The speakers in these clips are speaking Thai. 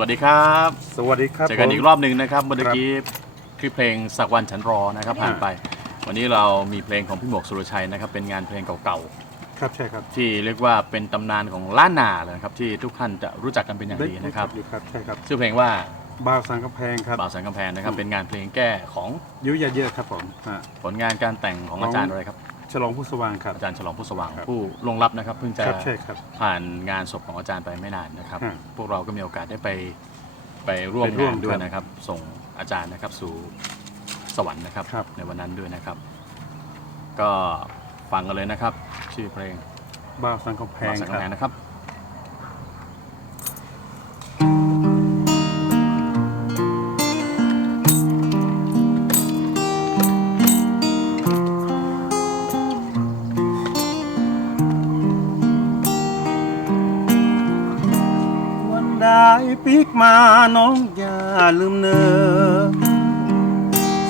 วัสดีครับ สวัสดีครับเจอกันผมอีกรอบหนึ่งนะครับเมื่อกี้คลิปเพลงสักวันฉันรอนะครับผ่านไป วันนี้เรามีเพลงของพี่หมวกสุรชัยนะครับ เป็นงานเพลงเก่าครับใช่ครับๆที่เรียกว่าเป็นตำนานของล้านนาเลยนะครับที่ทุกท่านจะรู้จักกันเป็นอย่างดีนะครับอยู่ครับใช่ครับชื่อเพลงว่าบ่าวสังกำแพงครับบ่าวสันกำแพงนะครับเป็นงานเพลงแก้ของยุยาเยอะครับผมอ่าผลงานการแต่งของอาจารย์อะไรครับ ฉลองผู้สว่างครับ อาจารย์ฉลองผู้สว่างครับผู้ลงรับนะครับเพิ่งจะครับใช่ครับผ่านงานศพของอาจารย์ไปไม่นานนะครับ ฮะพวกเราก็มีโอกาสได้ไปไปร่วมไปร่วงามนด้วยครับนะครับ ส่งอาจารย์นะครับสู่สวรรค์นะครับ ครับ ในวันนั้นด้วยนะครับ ก็ฟังกันเลยนะครับ ชื่อเพลงบ่าวสังกำแพงมาสังคกำรับ แพงนะครับ ปีกมาน้องอย่าลืมเนอ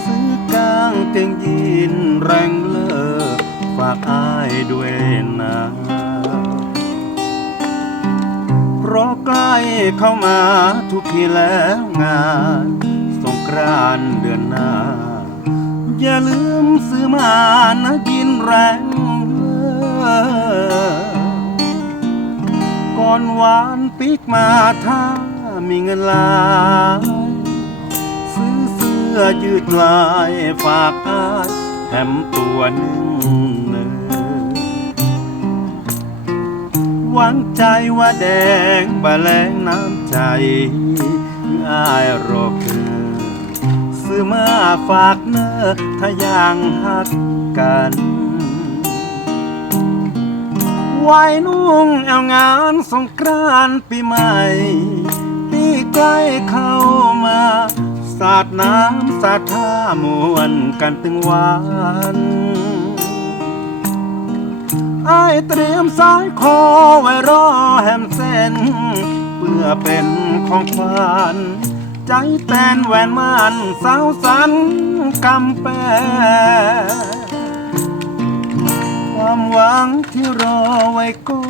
ซื้อกางเกงยีนแรงเลอฝากอายด้วยนะเพราะใกล้เข้ามาทุกทีแล้วงานสงกรานเดือนหน้า อย่าลืมซื้อมานะยินแรงเลอก่อนหวานปีกมาถ้า มีเงินหลายซื้อเสื้อยืดลายฝากอายแถมตัวหนึ่งเนอหวังใจว่าแดงบะแลงน้ำใจอายรอเธอซื้อมาฝากเนอถ้ายังหักกันไว้นุ่งเอางานสงกรานต์ปีใหม่ ใกล้เข้ามา สาดน้ำสาดท่ามวนกันตึงหวานไอเตรียมสายคอไว้รอแฮมเส้น เพื่อเป็นของขวัญใจแตนแหวนมันสาวสันกำแปความหวังที่รอไว้ก็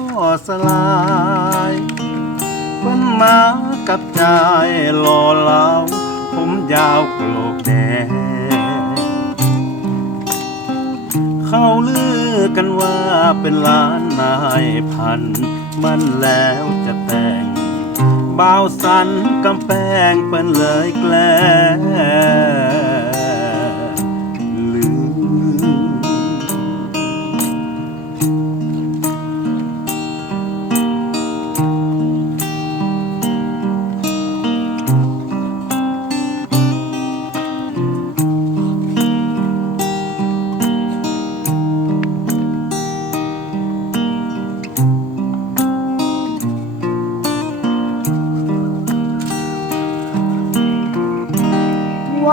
สลาย เพิ่นมากับใจหล่อเหลาผมยาวโกรกแดงเขาลือกันว่าเป็นล้านนายพัน มันแล้วจะแต่งบ่าวสันกำแพงเป็นเลยแกล้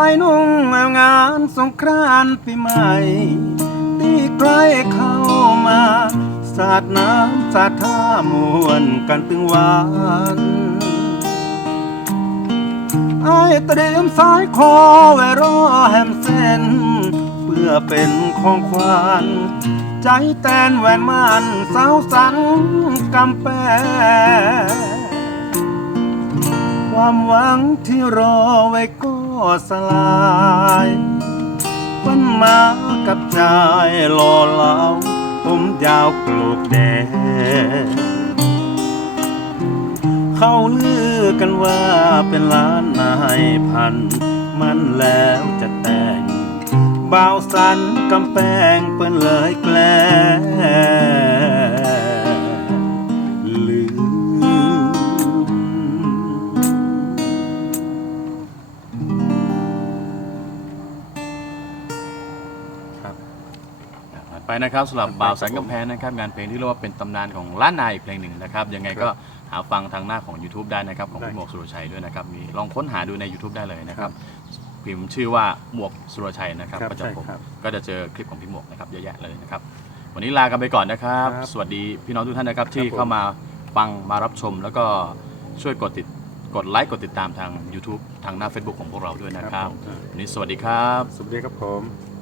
ไว้นุ่งงานสงกรานต์ปีใหม่ ที่ใกล้เข้ามา สาดน้ำสาดท่ามวนกันตึงหวานไอายเตรียมสายคอไว้รอแฮมเส้น เพื่อเป็นของขวัญใจแตนแหวนมันสาวสันกำแปความหวังที่รอไว้ก็ สลายวันมากับชายหล่อเหลาผมยาวโกรกแดงเขาลือกันว่าเป็นล้านนายพัน มันแล้วจะแต่งบ่าวสันกำแพงเปิ้นเลยแกล ไปนะครับสำหรับบ่าวสันกำแพงนะครับงานเพลงที่เรียกว่าเป็นตำนานของล้านนาอีกเพลงหนึ่งนะครับยังไงก็หาฟังทางหน้าของ YouTube ได้นะครับของได้พี่หมวกสุรชัยด้วยนะครับมีลองค้นหาดูใน YouTube ได้เลยนะครับพิมพ์ชื่อว่าหมวกสุรชัยนะครับครับก็จะใช่ผมครับ ก็จะเจอคลิปของพี่หมวกนะครับเยอะแยะเลยนะครับวันนี้ลากันไปก่อนนะครับครับสวัสดีพี่น้องทุกท่านนะครับที่ครับผมเข้ามาฟังมารับชม แล้วก็ช่วยกดติดกดไลค์กดติดตามทาง YouTube ทางหน้า Facebook ของพวกเราด้วยนะครับผมวันนี้สวัสดีครับ สวัสดีครับผม